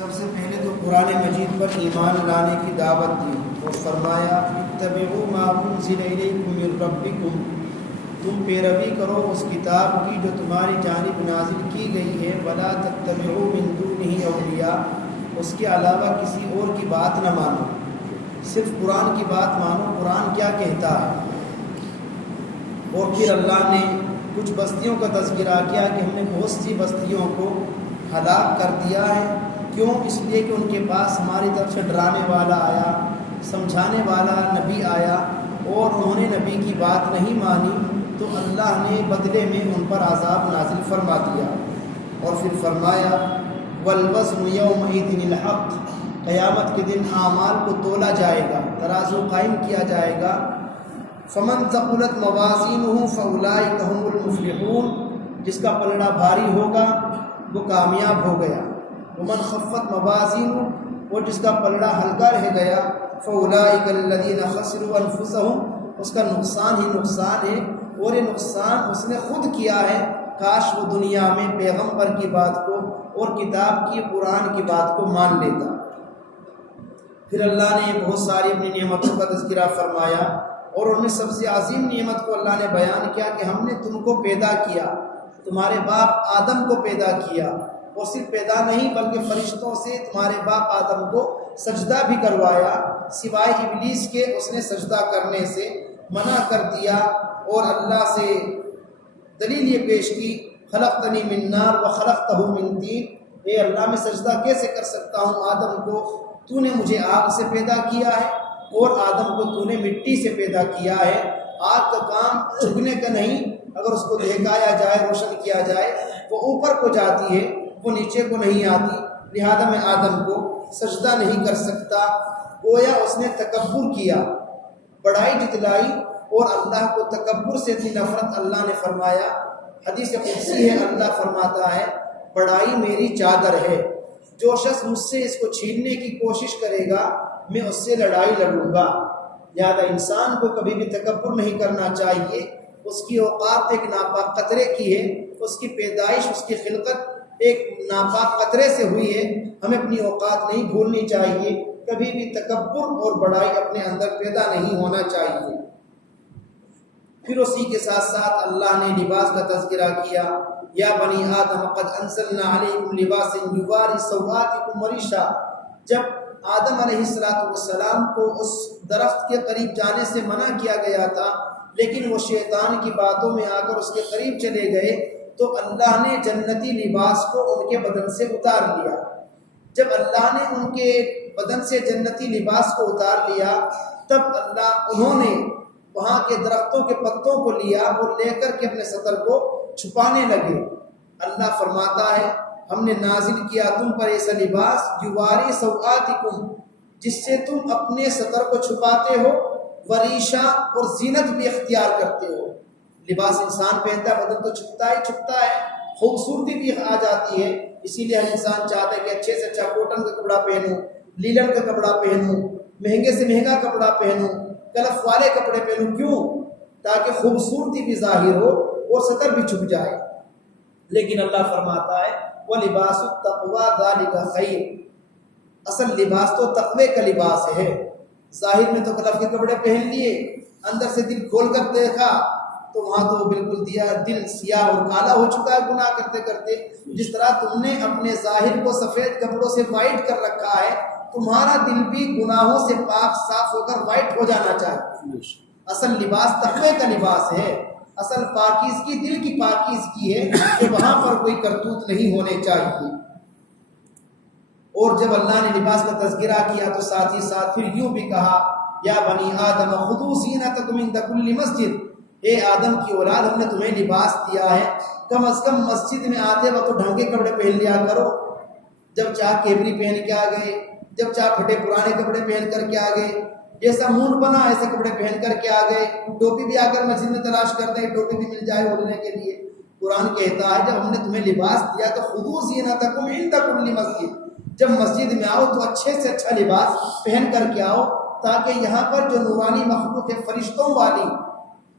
سب سے پہلے تو قرآن مجید پر ایمان لانے کی دعوت دی اور فرمایا اتبعوا ما انزل الیکم من ربکم، تم پیروی کرو اس کتاب کی جو تمہاری جانب نازل کی گئی ہے، ولا تتبعوا من دونہ اولیاء، اس کے علاوہ کسی اور کی بات نہ مانو، صرف قرآن کی بات مانو، قرآن کیا کہتا ہے۔ اور پھر اللہ نے کچھ بستیوں کا تذکرہ کیا کہ ہم نے بہت سی بستیوں کو ہلاک کر دیا ہے، کیوں؟ اس لیے کہ ان کے پاس ہماری طرف سے ڈرانے والا آیا، سمجھانے والا نبی آیا اور انہوں نے نبی کی بات نہیں مانی، تو اللہ نے بدلے میں ان پر عذاب نازل فرما دیا۔ اور پھر فرمایا والوزن یومئذ الحق، قیامت کے دن اعمال کو تولا جائے گا، ترازو قائم کیا جائے گا۔ فمن ثقلت موازینہ فاولئک هم المفلحون، جس کا پلڑا بھاری ہوگا وہ کامیاب ہو گیا۔ ومن خفت موازینہ، اور جس کا پلڑا ہلکا رہ گیا، فاولئک الذین خسروا انفسهم، اس کا نقصان ہی نقصان ہے، اور یہ نقصان اس نے خود کیا ہے۔ کاش وہ دنیا میں پیغمبر کی بات کو اور کتاب کی قرآن کی بات کو مان لیتا۔ پھر اللہ نے بہت ساری اپنی نعمتوں کا تذکرہ فرمایا، اور ان میں سب سے عظیم نعمت کو اللہ نے بیان کیا کہ ہم نے تم کو پیدا کیا، تمہارے باپ آدم کو پیدا کیا، اور صرف پیدا نہیں بلکہ فرشتوں سے تمہارے باپ آدم کو سجدہ بھی کروایا، سوائے ابلیس کے اس نے سجدہ کرنے سے منع کر دیا، اور اللہ سے دلیل یہ پیش کی خلقتنی من نار وخلقتہ من طین، اے اللہ میں سجدہ کیسے کر سکتا ہوں آدم کو، تو نے مجھے آگ سے پیدا کیا ہے اور آدم کو تو نے مٹی سے پیدا کیا ہے۔ آگ کا کام جھکنے کا نہیں، اگر اس کو دہکایا جائے، روشن کیا جائے، وہ اوپر کو جاتی ہے، وہ نیچے کو نہیں آتی، لہذا میں آدم کو سجدہ نہیں کر سکتا۔ گویا اس نے تکبر کیا، بڑائی جتلائی، اور اللہ کو تکبر سے تھی نفرت۔ اللہ نے فرمایا، حدیث قدسی ہے، اللہ فرماتا ہے بڑائی میری چادر ہے، جو شخص مجھ سے اس کو چھیننے کی کوشش کرے گا میں اس سے لڑائی لڑوں گا۔ لہذا انسان کو کبھی بھی تکبر نہیں کرنا چاہیے، اس کی اوقات ایک ناپاک قطرے کی ہے، اس کی پیدائش، اس کی خلقت ایک ناپاک قطرے سے ہوئی ہے، ہمیں اپنی اوقات نہیں بھولنی چاہیے، کبھی بھی تکبر اور بڑائی اپنے اندر پیدا نہیں ہونا چاہیے۔ پھر اسی کے ساتھ ساتھ اللہ نے لباس کا تذکرہ کیا، یا بنی آدم قد انزلنا علیکم لباسا یواری سوآتکم وریشا، جب آدم علیہ السلام کو اس درخت کے قریب جانے سے منع کیا گیا تھا، لیکن وہ شیطان کی باتوں میں آ کر اس کے قریب چلے گئے، تو اللہ نے جنتی لباس کو ان کے بدن سے اتار لیا۔ جب اللہ نے ان کے بدن سے جنتی لباس کو اتار لیا، تب انہوں نے وہاں کے درختوں کے پتوں کو لیا اور لے کر کے اپنے سطر کو چھپانے لگے۔ اللہ فرماتا ہے ہم نے نازل کیا تم پر ایسا لباس یواری سوآتکم، جس سے تم اپنے سطر کو چھپاتے ہو، وریشا، اور زینت بھی اختیار کرتے ہو۔ لباس انسان پہنتا ہے، بدن تو چھپتا ہی چھپتا ہے، خوبصورتی بھی آ جاتی ہے، اسی لیے ہم انسان چاہتے ہیں کہ اچھے سے اچھا کوٹن کا کپڑا پہنوں، لیلن کا کپڑا پہنوں، مہنگے سے مہنگا کپڑا پہنوں، کلف والے کپڑے پہنوں، کیوں؟ تاکہ خوبصورتی بھی ظاہر ہو اور سطر بھی چھپ جائے۔ لیکن اللہ فرماتا ہے وَلِبَاسُ التَّقْوَىٰ ذَلِكَ خَيْرٌ، اصل لباس تو تقوی کا لباس ہے۔ ظاہر میں تو کلف کے کپڑے پہن لیے، اندر سے دل کھول کر دیکھا تو وہاں تو بالکل دل سیاہ اور کالا ہو چکا ہے گناہ کرتے کرتے۔ جس طرح تم نے اپنے ظاہر کو سفید کپڑوں سے وائٹ کر رکھا ہے، تمہارا دل بھی گناہوں سے پاک صاف ہو کر وائٹ ہو جانا چاہیے۔ اصل لباس تقوی کا لباس ہے، اصل پاکیزگی دل کی پاکیزگی ہے کہ وہاں پر کوئی کرتوت نہیں ہونے چاہیے۔ اور جب اللہ نے لباس کا تذکرہ کیا تو ساتھ ہی ساتھ پھر یوں بھی کہا یا بنی آدم خذوا زینتکم عند کل مسجد، اے آدم کی اولاد ہم نے تمہیں لباس دیا ہے، کم از کم مسجد میں آتے وقت ڈھنگ کے کپڑے پہن لیا کرو۔ جب چاہ کیبری پہن کے آ گئے، جب چاہ پھٹے پرانے کپڑے پہن کر کے آ گئے، جیسا مونڈ بنا ایسے کپڑے پہن کر کے آ گئے، ٹوپی بھی آ کر مسجد میں تلاش کر دیں، ٹوپی بھی مل جائے اوڑھنے کے لیے۔ قرآن کہتا ہے جب ہم نے تمہیں لباس دیا تو خذوا زینتکم عند کل مسجد، جب مسجد میں آؤ تو اچھے سے اچھا لباس پہن کر کے آؤ، تاکہ یہاں پر جو نورانی مخلوق ہے فرشتوں والی،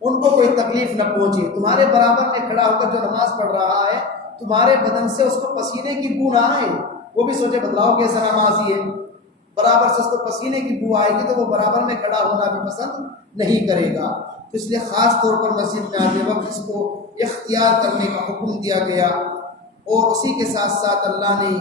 ان کو کوئی تکلیف نہ پہنچے۔ تمہارے برابر میں کھڑا ہو کر جو نماز پڑھ رہا ہے، تمہارے بدن سے اس کو پسینے کی بو نہ آئے، وہ بھی سوچے بدلاؤ کیسا نمازی ہے، برابر سے اس کو پسینے کی بو آئے گی تو وہ برابر میں کھڑا ہونا بھی پسند نہیں کرے گا۔ تو اس لیے خاص طور پر مسجد میں آتے وقت اس کو اختیار کرنے کا حکم دیا گیا۔ اور اسی کے ساتھ ساتھ اللہ نے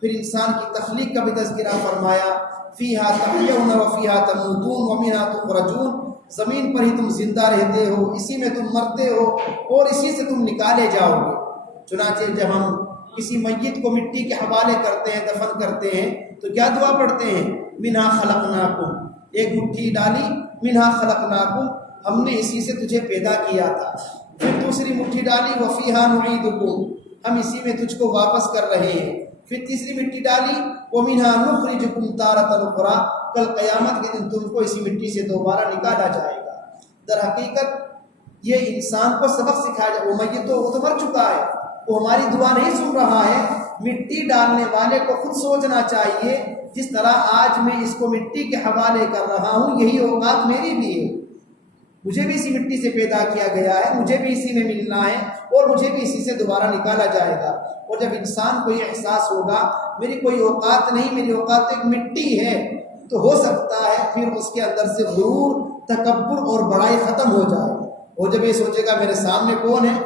پھر انسان کی تخلیق کا بھی تذکرہ فرمایا، فیہا تحیون و فیہا تموتون و منہا تخرجون، زمین پر ہی تم زندہ رہتے ہو، اسی میں تم مرتے ہو اور اسی سے تم نکالے جاؤ گے۔ چنانچہ جب ہم کسی میت کو مٹی کے حوالے کرتے ہیں، دفن کرتے ہیں، تو کیا دعا پڑھتے ہیں؟ منہا خلقناکم، ایک مٹھی ڈالی، منہا خلقناکم، ہم نے اسی سے تجھے پیدا کیا تھا۔ پھر دوسری مٹھی ڈالی، وفیہا نعیدکم، ہم اسی میں تجھ کو واپس کر رہے ہیں۔ پھر تیسری مٹی ڈالی، ومنہا نخرجکم تارۃ اخری، کل قیامت کے دن تم کو اسی مٹی سے دوبارہ نکالا جائے گا۔ در حقیقت یہ انسان کو سبق سکھایا جائے، وہ میت تو وہ تو مر چکا ہے، وہ ہماری دعا نہیں سن رہا ہے۔ مٹی ڈالنے والے کو خود سوچنا چاہیے، جس طرح آج میں اس کو مٹی کے حوالے کر رہا ہوں، یہی اوقات میری بھی ہے، مجھے بھی اسی مٹی سے پیدا کیا گیا ہے، مجھے بھی اسی میں ملنا ہے اور مجھے بھی اسی سے دوبارہ نکالا جائے گا۔ اور جب انسان کو یہ احساس ہوگا میری کوئی اوقات نہیں، میری اوقات ایک مٹی ہے، تو ہو سکتا ہے پھر اس کے اندر سے غرور، تکبر اور بڑائی ختم ہو جائے۔ اور جب یہ سوچے گا میرے سامنے کون ہے،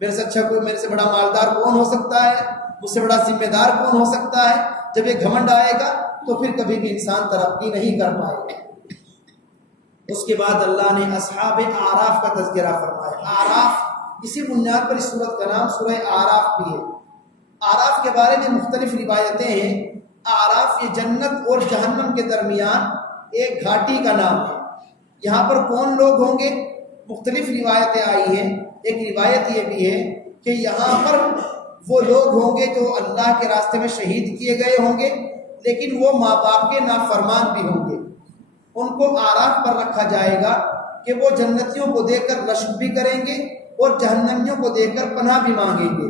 میرے سے اچھا کوئی، میرے سے بڑا مالدار کون ہو سکتا ہے، مجھ سے بڑا ذمہ دار کون ہو سکتا ہے، جب یہ گھمنڈ آئے گا تو پھر کبھی بھی انسان ترقی نہیں کر پائے گا۔ اس کے بعد اللہ نے اصحاب اعراف کا تذکرہ فرمایا۔ اعراف، اسی بنیاد پر اس سورت کا نام سورہ اعراف بھی ہے۔ اعراف کے بارے میں مختلف روایتیں ہیں۔ اعراف یہ جنت اور جہنم کے درمیان ایک گھاٹی کا نام ہے۔ یہاں پر کون لوگ ہوں گے؟ مختلف روایتیں آئی ہیں۔ ایک روایت یہ بھی ہے کہ یہاں پر وہ لوگ ہوں گے جو اللہ کے راستے میں شہید کیے گئے ہوں گے، لیکن وہ ماں باپ کے نافرمان بھی ہوں گے۔ ان کو اعراف پر رکھا جائے گا کہ وہ جنتیوں کو دیکھ کر رشک بھی کریں گے اور جہنمیوں کو دیکھ کر پناہ بھی مانگیں گے۔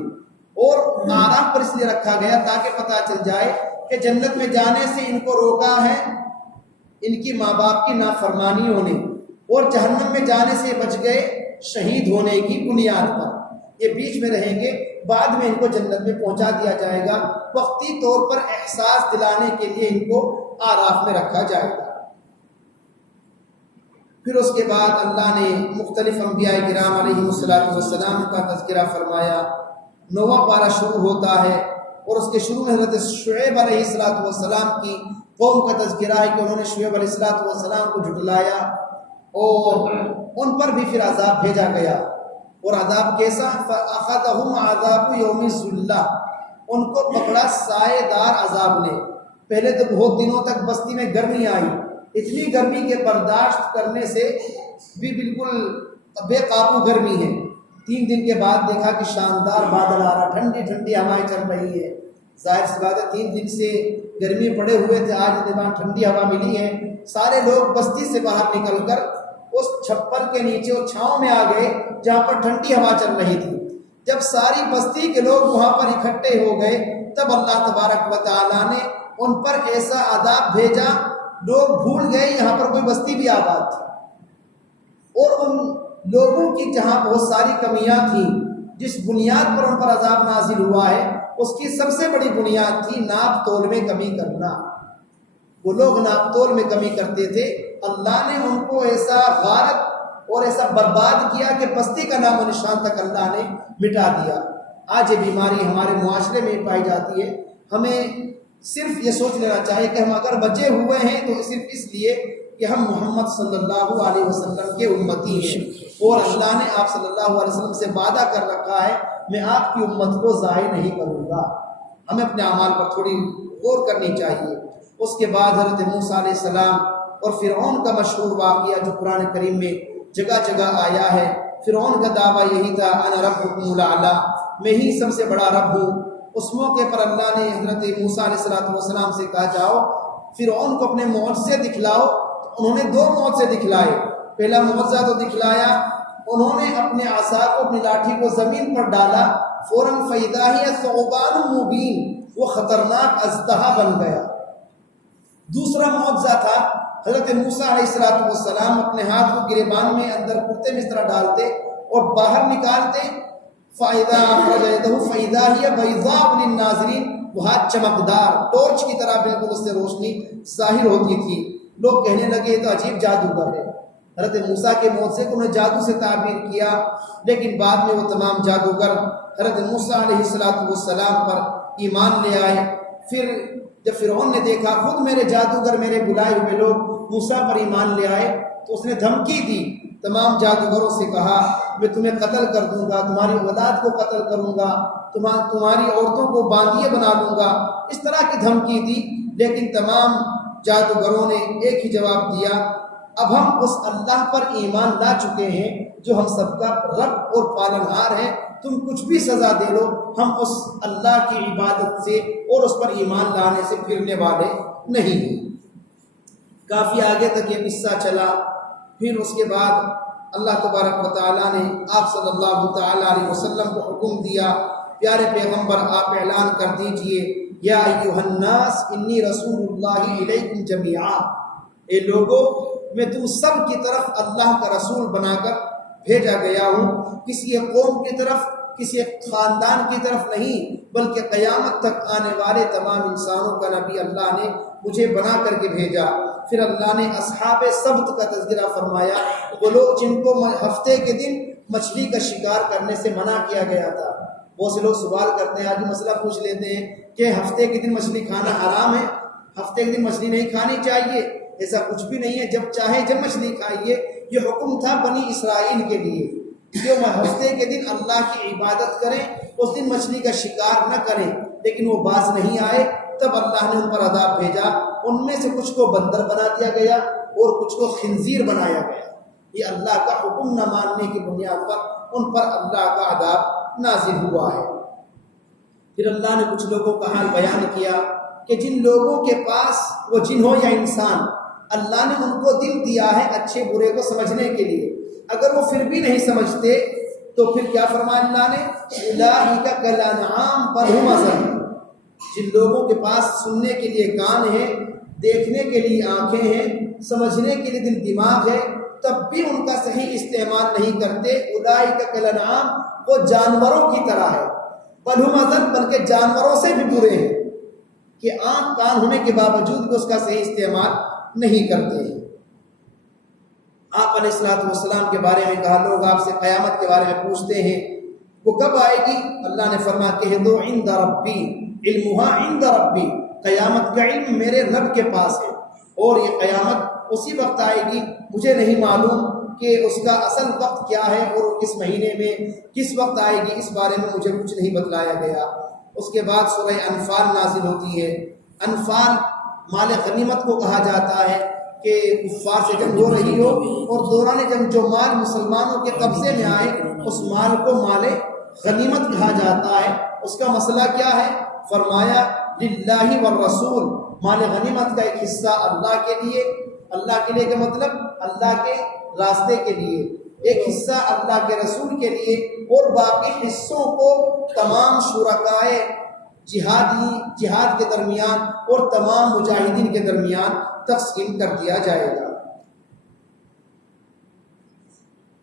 اور اعراف پر اس لیے رکھا گیا تاکہ پتہ چل جائے کہ جنت میں جانے سے ان کو روکا ہے ان کی ماں باپ کی نافرمانیوں نے، اور جہنم میں جانے سے بچ گئے شہید ہونے کی بنیاد پر۔ یہ بیچ میں رہیں گے، بعد میں ان کو جنت میں پہنچا دیا جائے گا، وقتی طور پر احساس دلانے کے لیے ان کو اعراف میں رکھا جائے گا۔ پھر اس کے بعد اللہ نے مختلف انبیاء کرام علیہ السلام کا تذکرہ فرمایا۔ 9واں پارہ شروع ہوتا ہے اور اس کے شروع میں حضرت شعیب علیہ السلام کی قوم کا تذکرہ ہے کہ انہوں نے شعیب علیہ السلام کو جھٹلایا اور ان پر بھی پھر عذاب بھیجا گیا۔ اور عذاب کیسا؟ فَأَخَذَهُمْ عَذَابُ يَوْمِ الظُّلَّةِ، ان کو پکڑا سائے دار عذاب نے۔ پہلے تو بہت دنوں تک بستی میں گرمی آئی، اتنی گرمی کے برداشت کرنے سے بھی بالکل بے قابو گرمی ہے۔ 3 دن کے بعد دیکھا کہ شاندار بادل آ رہا، ٹھنڈی ٹھنڈی ہوائیں چل رہی ہے۔ ظاہر سی بات ہے 3 دن سے گرمی پڑے ہوئے تھے، آج دن ٹھنڈی ہوا ملی ہے۔ سارے لوگ بستی سے باہر نکل کر اس چھپر کے نیچے اور چھاؤں میں آ گئے جہاں پر ٹھنڈی ہوا چل رہی تھی۔ جب ساری بستی کے لوگ وہاں پر اکٹھے ہو گئے تب اللہ تبارک و تعالیٰ نے ان پر ایسا عذاب بھیجا، لوگ بھول گئے یہاں پر کوئی بستی بھی آباد تھی۔ اور ان لوگوں کی جہاں بہت ساری کمیاں تھیں، جس بنیاد پر ان پر عذاب نازل ہوا ہے، اس کی سب سے بڑی بنیاد تھی ناپ تول میں کمی کرنا۔ وہ لوگ ناپ تول میں کمی کرتے تھے، اللہ نے ان کو ایسا غارت اور ایسا برباد کیا کہ بستی کا نام و نشان تک اللہ نے مٹا دیا۔ آج یہ بیماری ہمارے معاشرے میں پائی جاتی ہے۔ ہمیں صرف یہ سوچ لینا چاہیے کہ ہم اگر بچے ہوئے ہیں تو صرف اس لیے کہ ہم محمد صلی اللہ علیہ وسلم کے امتی ہیں، اور اللہ نے آپ صلی اللہ علیہ وسلم سے وعدہ کر رکھا ہے میں آپ کی امت کو ضائع نہیں کروں گا۔ ہمیں اپنے اعمال پر تھوڑی غور کرنی چاہیے۔ اس کے بعد حضرت موسیٰ علیہ السلام اور فرعون کا مشہور واقعہ جو قرآن کریم میں جگہ جگہ آیا ہے۔ فرعون کا دعویٰ یہی تھا انا ربکم الاعلی، میں ہی سب سے بڑا رب ہوں۔ اس موقع پر اللہ نے حضرت موسیٰ علیہ السلام سے کہا جاؤ فرعون کو اپنے معجزے دکھلاؤ۔ تو انہوں نے 2 معجزے دکھلائے۔ پہلا معجزہ تو دکھلایا، انہوں نے اپنے عصا کو، اپنی لاٹھی کو زمین پر ڈالا، فوراً فَإِذَا هِيَ ثُعْبَانٌ مُبِينٌ، وہ خطرناک اژدہا بن گیا۔ دوسرا معجزہ تھا حضرت موسیٰ علیہ السلام اپنے ہاتھ کو گریبان میں اندر کرتے میں اس طرح ڈالتے اور باہر نکالتے، فَإِذَا أَخْرَجَ يَدَهُ فَإِذَا هِيَ بَيْضَاءُ لِلنَّاظِرِينَ، وہ ہاتھ چمکدار ٹورچ کی طرح بالکل اس سے روشنی ظاہر ہوتی تھی۔ لوگ کہنے لگے یہ تو عجیب جادوگر ہے۔ حضرت موسیٰ کے معجزے کو انہوں نے جادو سے تعبیر کیا، لیکن بعد میں وہ تمام جادوگر حضرت موسیٰ علیہ السلام پر ایمان لے آئے۔ پھر جب فرعون نے دیکھا خود میرے جادوگر میرے بلائے ہوئے لوگ موسیٰ پر ایمان لے آئے تو اس نے دھمکی دی، تمام جادوگروں سے کہا میں تمہیں قتل کر دوں گا، تمہاری اولاد کو قتل کروں گا، تمہاری عورتوں کو باندیے بنا لوں گا، اس طرح کی دھمکی دی۔ لیکن تمام جادوگروں نے ایک ہی جواب دیا، اب ہم اس اللہ پر ایمان لا چکے ہیں جو ہم سب کا رب اور پالنہار ہے، تم کچھ بھی سزا دے لو، ہم اس اللہ کی عبادت سے اور اس پر ایمان لانے سے پھرنے والے نہیں ہیں۔ کافی آگے تک یہ قصہ چلا۔ پھر اس کے بعد اللہ تبارک و تعالیٰ نے آپ صلی اللہ تعالیٰ علیہ وسلم کو حکم دیا، پیارے پیغمبر آپ اعلان کر دیجئے، یا ایھا الناس انی رسول اللہ الیکم جمیعا، اے لوگو میں تم سب کی طرف اللہ کا رسول بنا کر بھیجا گیا ہوں، کسی ایک قوم کی طرف، کسی ایک خاندان کی طرف نہیں، بلکہ قیامت تک آنے والے تمام انسانوں کا نبی اللہ نے مجھے بنا کر کے بھیجا۔ پھر اللہ نے اصحاب سبت کا تذکرہ فرمایا، وہ لوگ جن کو ہفتے کے دن مچھلی کا شکار کرنے سے منع کیا گیا تھا۔ بہت سے لوگ سوال کرتے ہیں، آج مسئلہ پوچھ لیتے ہیں کہ ہفتے کے دن مچھلی کھانا حرام ہے، ہفتے کے دن مچھلی نہیں کھانی چاہیے۔ ایسا کچھ بھی نہیں ہے، جب چاہے جب مچھلی کھائیے۔ یہ حکم تھا بنی اسرائیل کے لیے جو ہفتے کے دن اللہ کی عبادت کریں، اس دن مچھلی کا شکار نہ کریں، لیکن وہ باز نہیں آئے، تب اللہ نے ان پر عذاب بھیجا۔ ان میں سے کچھ کو بندر بنا دیا گیا اور کچھ کو خنزیر بنایا گیا۔ یہ اللہ کا حکم نہ ماننے کی بنیاد پر ان پر اللہ کا عذاب نازل ہوا ہے۔ پھر اللہ نے کچھ لوگوں کا حال بیان کیا کہ جن لوگوں کے پاس، وہ جن ہو یا انسان، اللہ نے ان کو دل دیا ہے اچھے برے کو سمجھنے کے لیے، اگر وہ پھر بھی نہیں سمجھتے تو پھر کیا فرمایا اللہ نے، اولئک کالانعام بل ھم اضل، جن لوگوں کے پاس سننے کے لیے کان ہیں، دیکھنے کے لیے آنکھیں ہیں، سمجھنے کے لیے دل دماغ ہے، تب بھی ان کا صحیح استعمال نہیں کرتے، اولئک کالانعام، وہ جانوروں کی طرح ہے، بل ھم اضل، بلکہ جانوروں سے بھی برے ہیں کہ آنکھ کان ہونے کے باوجود بھی اس کا صحیح استعمال نہیں کرتے ہیں۔ آپ علیہ السلام کے بارے میں کہا، لوگ آپ سے قیامت کے بارے میں پوچھتے ہیں وہ کب آئے گی؟ اللہ نے فرمایا کہہ دو عند ربی علمها عند ربی، قیامت کا علم میرے رب کے پاس ہے، اور یہ قیامت اسی وقت آئے گی، مجھے نہیں معلوم کہ اس کا اصل وقت کیا ہے اور کس مہینے میں کس وقت آئے گی، اس بارے میں مجھے کچھ نہیں بتلایا گیا۔ اس کے بعد سورہ انفال نازل ہوتی ہے۔ انفال مال غنیمت کو کہا جاتا ہے کہ کفار سے جنگ ہو رہی ہو اور دوران جنگ جو مال مسلمانوں کے قبضے میں آئے اس مال کو مال غنیمت کہا جاتا ہے۔ اس کا مسئلہ کیا ہے؟ فرمایا للہ والرسول، مال غنیمت کا ایک حصہ اللہ کے لیے، اللہ کے لیے کا مطلب اللہ کے راستے کے لیے، ایک حصہ اللہ کے رسول کے لیے، اور باقی حصوں کو تمام شرکائے جہاد کے درمیان اور تمام مجاہدین کے درمیان تقسیم کر دیا جائے گا۔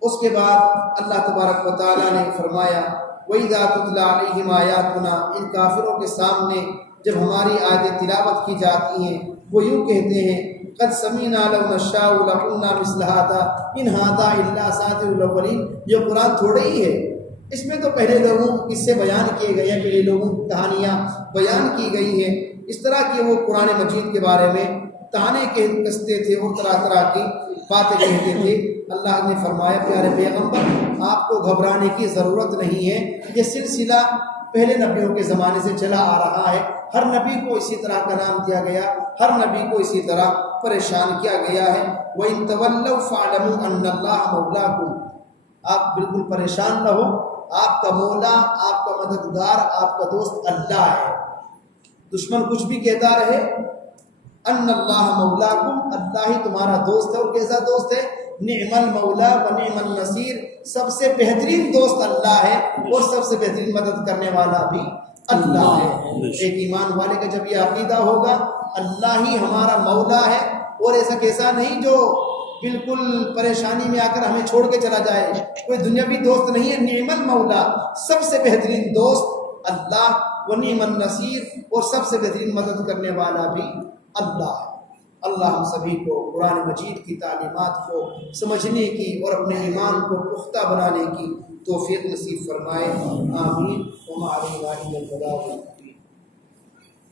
اس کے بعد اللہ تبارک و تعالیٰ نے فرمایا وَإِذَا تُتْلَىٰ عَلَيْهِمْ آيَاتُنَا، ان کافروں کے سامنے جب ہماری آیتیں تلاوت کی جاتی ہیں وہ یوں کہتے ہیں قَدْ سَمِعْنَا لَوْ نَشَاءُ لَقُلْنَا مِثْلَ هَٰذَا إِنْ هَٰذَا إِلَّا أَسَاطِيرُ الْأَوَّلِينَ، یہ قرآن تھوڑے ہی ہے، اس میں تو پہلے لوگوں قصے بیان کیے گئے ہیں، پہلے لوگوں کی کہانیاں بیان کی گئی ہیں۔ اس طرح کی وہ قرآن مجید کے بارے میں تانے کستے تھے اور طرح طرح کی باتیں کہتے تھے۔ اللہ نے فرمایا پیارے پیغمبر آپ کو گھبرانے کی ضرورت نہیں ہے، یہ سلسلہ پہلے نبیوں کے زمانے سے چلا آ رہا ہے، ہر نبی کو اسی طرح کا نام دیا گیا، ہر نبی کو اسی طرح پریشان کیا گیا ہے۔ وَإِن تَوَلَّوْا فَاعْلَمُوا أَنَّ اللَّهَ مَوْلَاكُمْ، آپ بالکل پریشان نہ ہو، آپ کا مولا، آپ کا مددگار، آپ کا دوست اللہ ہے۔ دشمن کچھ بھی کہتا رہے، ان اللہ مولاکم، اللہ ہی تمہارا دوست ہے، اور کیسا دوست ہے؟ نعم المولا و نعم النصیر، سب سے بہترین دوست اللہ ہے اور سب سے بہترین مدد کرنے والا بھی اللہ ہے۔ ایک ایمان والے کا جب یہ عقیدہ ہوگا اللہ ہی ہمارا مولا ہے، اور ایسا کیسا نہیں جو بالکل پریشانی میں آ کر ہمیں چھوڑ کے چلا جائے، کوئی دنیاوی دوست نہیں ہے، نعم المولا، سب سے بہترین دوست اللہ ونعم النصیر، اور سب سے بہترین مدد کرنے والا بھی اللہ ہے۔ اللہ ہم سبھی کو قرآن مجید کی تعلیمات کو سمجھنے کی اور اپنے ایمان کو پختہ بنانے کی توفیق نصیب فرمائے، آمین۔ وما علینا الا البلاغ۔